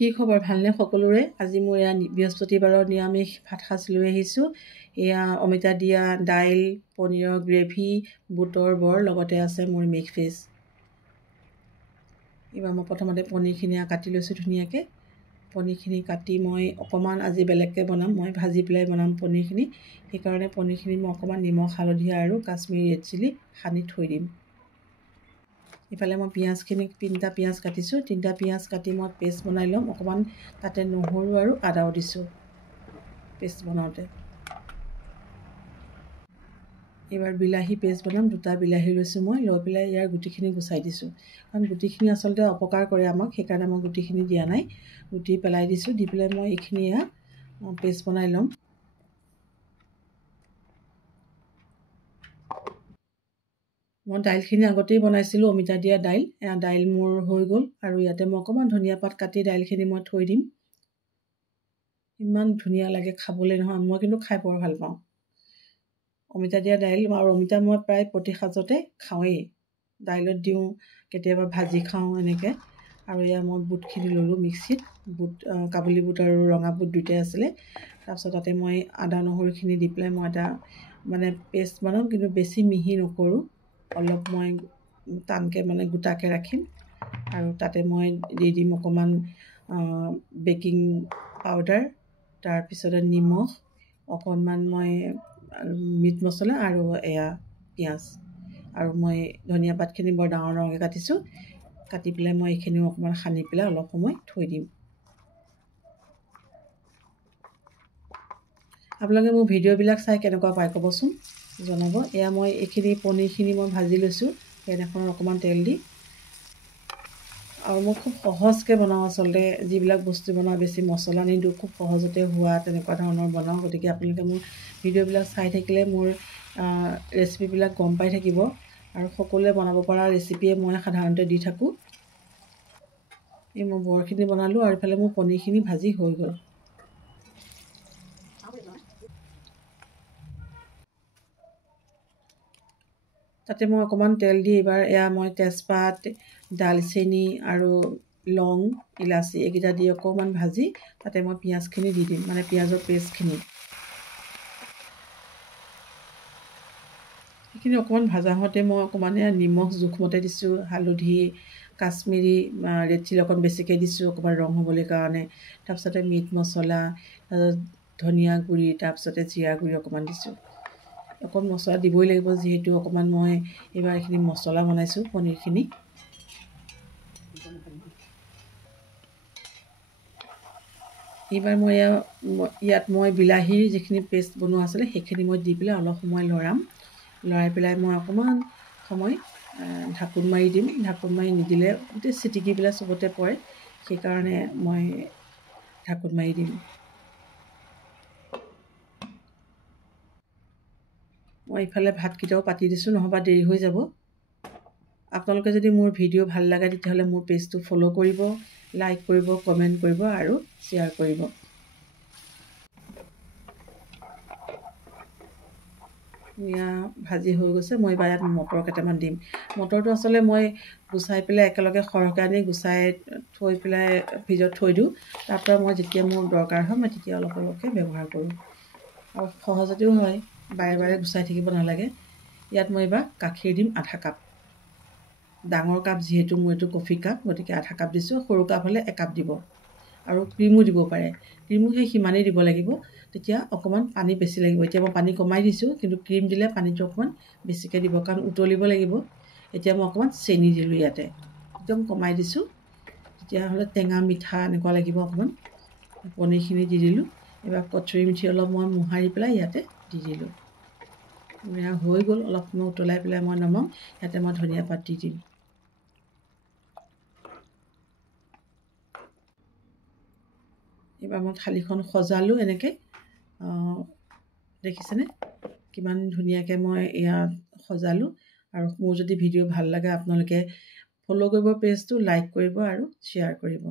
কি খবৰ ভালনে সকলোৰে আজি মই বৃহস্পতিবাৰৰ নিৰামিষ ভাত সাজ লৈ আহিছোঁ এয়া অমিতা দিয়া দাইল পনীৰৰ গ্ৰেভি বুটৰ বৰ লগতে আছে মোৰ মিক্স ভেজ এবাৰ মই প্ৰথমতে পনীৰখিনি কাটি লৈছোঁ ধুনীয়াকৈ পনীৰখিনি কাটি মই অকণমান আজি বেলেগকৈ বনাম মই ভাজি পেলাই বনাম পনীৰখিনি সেইকাৰণে পনীৰখিনি মই অকণমান নিমখ হালধি আৰু কাশ্মীৰী ৰেড চিলি সানি থৈ দিম ইফালে মই পিঁয়াজখিনি 3টা পিঁয়াজ কাটিছোঁ 3টা পিঁয়াজ কাটি মই পেষ্ট বনাই ল'ম অকণমান তাতে নহৰু আৰু আদাও দিছোঁ পেষ্ট বনাওঁতে এবাৰ বিলাহী পেষ্ট বনাম 2টা বিলাহী লৈছোঁ মই লৈ পেলাই ইয়াৰ গুটিখিনি গুচাই দিছোঁ কাৰণ গুটিখিনি আচলতে অপকাৰ কৰে আমাক সেইকাৰণে মই গুটিখিনি দিয়া নাই গুটি পেলাই দিছোঁ দি পেলাই মই এইখিনি পেষ্ট বনাই ল'ম মই দাইলখিনি আগতেই বনাইছিলোঁ অমিতা দিয়া দাইল দাইল মোৰ হৈ গ'ল আৰু ইয়াতে মই অকণমান ধনিয়া পাত কাটি দাইলখিনি মই থৈ দিম ইমান ধুনীয়া লাগে খাবলৈ নহয় মই কিন্তু খাই বৰ ভাল পাওঁ অমিতা দিয়া দাইল আৰু অমিতা মই প্ৰায় প্ৰতি সাজতে খাওঁৱেই দাইলত দিওঁ কেতিয়াবা ভাজি খাওঁ এনেকৈ আৰু এয়া মই বুটখিনি ল'লোঁ মিক্সিত বুট কাবুলী বুট আৰু ৰঙা বুট দুয়োটাই আছিলে তাৰপিছত তাতে মই আদা নহৰুখিনি দি পেলাই মই এটা মানে পেষ্ট বনাওঁ কিন্তু বেছি মিহি নকৰোঁ অলপ মই টানকৈ মানে গোটাকৈ ৰাখিম আৰু তাতে মই দি দিম অকণমান বেকিং পাউডাৰ তাৰপিছতে নিমখ অকণমান মই মিট মছলা আৰু এয়া পিঁয়াজ আৰু মই ধনিয়া পাতখিনি বৰ ডাঙৰ ডাঙৰকৈ কাটিছোঁ কাটি পেলাই মই এইখিনিও অকণমান সানি পেলাই অলপ সময় থৈ দিম আপোনালোকে মোৰ ভিডিঅ'বিলাক চাই কেনেকুৱা পায় ক'বচোন জনাব এয়া মই এইখিনি পনীৰখিনি মই ভাজি লৈছোঁ পেন এখনত অকণমান তেল দি আৰু মই খুব সহজকৈ বনাওঁ আচলতে যিবিলাক বস্তু বনাওঁ বেছি মছলা নিদিওঁ খুব সহজতে হোৱা তেনেকুৱা ধৰণৰ বনাওঁ গতিকে আপোনালোকে মোৰ ভিডিঅ'বিলাক চাই থাকিলে মোৰ ৰেচিপিবিলাক গম পাই থাকিব আৰু সকলোৱে বনাব পৰা ৰেচিপিয়ে মই সাধাৰণতে দি থাকোঁ এই মই বৰখিনি বনালোঁ আৰু ইফালে মোৰ পনীৰখিনি ভাজি হৈ গ'ল তাতে মই অকণমান তেল দি এইবাৰ এয়া মই তেজপাত ডালচেনি আৰু লং ইলাচি এইকেইটা দি অকণমান ভাজি তাতে মই পিঁয়াজখিনি দি দিম মানে পিঁয়াজৰ পেষ্টখিনি সেইখিনি অকণমান ভাজা হওঁতে মই অকণমান নিমখ জোখমতে দিছোঁ হালধি কাশ্মীৰী ৰেড চিলি অকণ বেছিকৈ দিছোঁ অকণমান ৰং হ'বলৈ কাৰণে তাৰপিছতে মিট মছলা ধনিয়া গুড়ি তাৰপিছতে জিৰা গুড়ি অকণমান দিছোঁ অকণ মছলা দিবই লাগিব যিহেতু অকণমান মই এইবাৰ এইখিনি মছলা বনাইছোঁ পনীৰখিনি এইবাৰ মই ইয়াত মই বিলাহীৰ যিখিনি পেষ্ট বনোৱা আছিলে সেইখিনি মই দি পেলাই অলপ সময় লৰাই পেলাই মই অকণমান সময় ঢাকোন মাৰি দিম ঢাকোন মাৰি নিদিলে গোটেই চিটিকিবিলাক চবতে পৰে সেইকাৰণে মই ঢাকোন মাৰি দিম মই ইফালে ভাতকেইটাও পাতি দিছোঁ নহ'বা দেৰি হৈ যাব আপোনালোকে যদি মোৰ ভিডিঅ' ভাল লাগে তেতিয়াহ'লে মোৰ পেজটো ফ'ল' কৰিব লাইক কৰিব কমেণ্ট কৰিব আৰু শ্বেয়াৰ কৰিব এয়া ভাজি হৈ গৈছে মই এইবাৰ ইয়াত মটৰ কেইটামান দিম মটৰটো আচলতে মই গুচাই পেলাই একেলগে সৰহকৈ আনি গুচাই থৈ পেলাই ফ্ৰিজত থৈ দিওঁ তাৰপৰা মই যেতিয়া মোৰ দৰকাৰ হয় মই তেতিয়া অলপ অলপকৈ ব্যৱহাৰ কৰোঁ আৰু সহজতেও হয় বাৰে বাৰে গুচাই থাকিব নালাগে ইয়াত মই এইবাৰ গাখীৰ দিম আধা কাপ ডাঙৰ কাপ যিহেতু মোৰ এইটো কফি কাপ গতিকে আধা কাপ দিছোঁ সৰু কাপ হ'লে 1 কাপ দিব আৰু ক্ৰীমো দিব পাৰে ক্ৰীমো সেই সিমানেই দিব লাগিব তেতিয়া অকণমান পানী বেছি লাগিব এতিয়া মই পানী কমাই দিছোঁ কিন্তু ক্ৰীম দিলে পানীটো অকণমান বেছিকৈ দিব কাৰণ উতলিব লাগিব এতিয়া মই অকণমান চেনি দিলোঁ ইয়াতে একদম কমাই দিছোঁ তেতিয়াহ'লে টেঙা মিঠা এনেকুৱা লাগিব অকণমান পনীৰখিনি দি দিলোঁ এইবাৰ কচুৰি মিঠি অলপ মই মোহাৰি পেলাই ইয়াতে দি দিলোঁ এয়া হৈ গ'ল অলপ সময় উতলাই পেলাই মই নমাম ইয়াতে মই ধনিয়া পাত দি দিম এইবাৰ মই থালিখন সজালোঁ এনেকৈ দেখিছেনে কিমান ধুনীয়াকৈ মই ইয়াত সজালোঁ আৰু মোৰ যদি ভিডিঅ' ভাল লাগে আপোনালোকে ফ'ল' কৰিব পেজটো লাইক কৰিব আৰু শ্বেয়াৰ কৰিব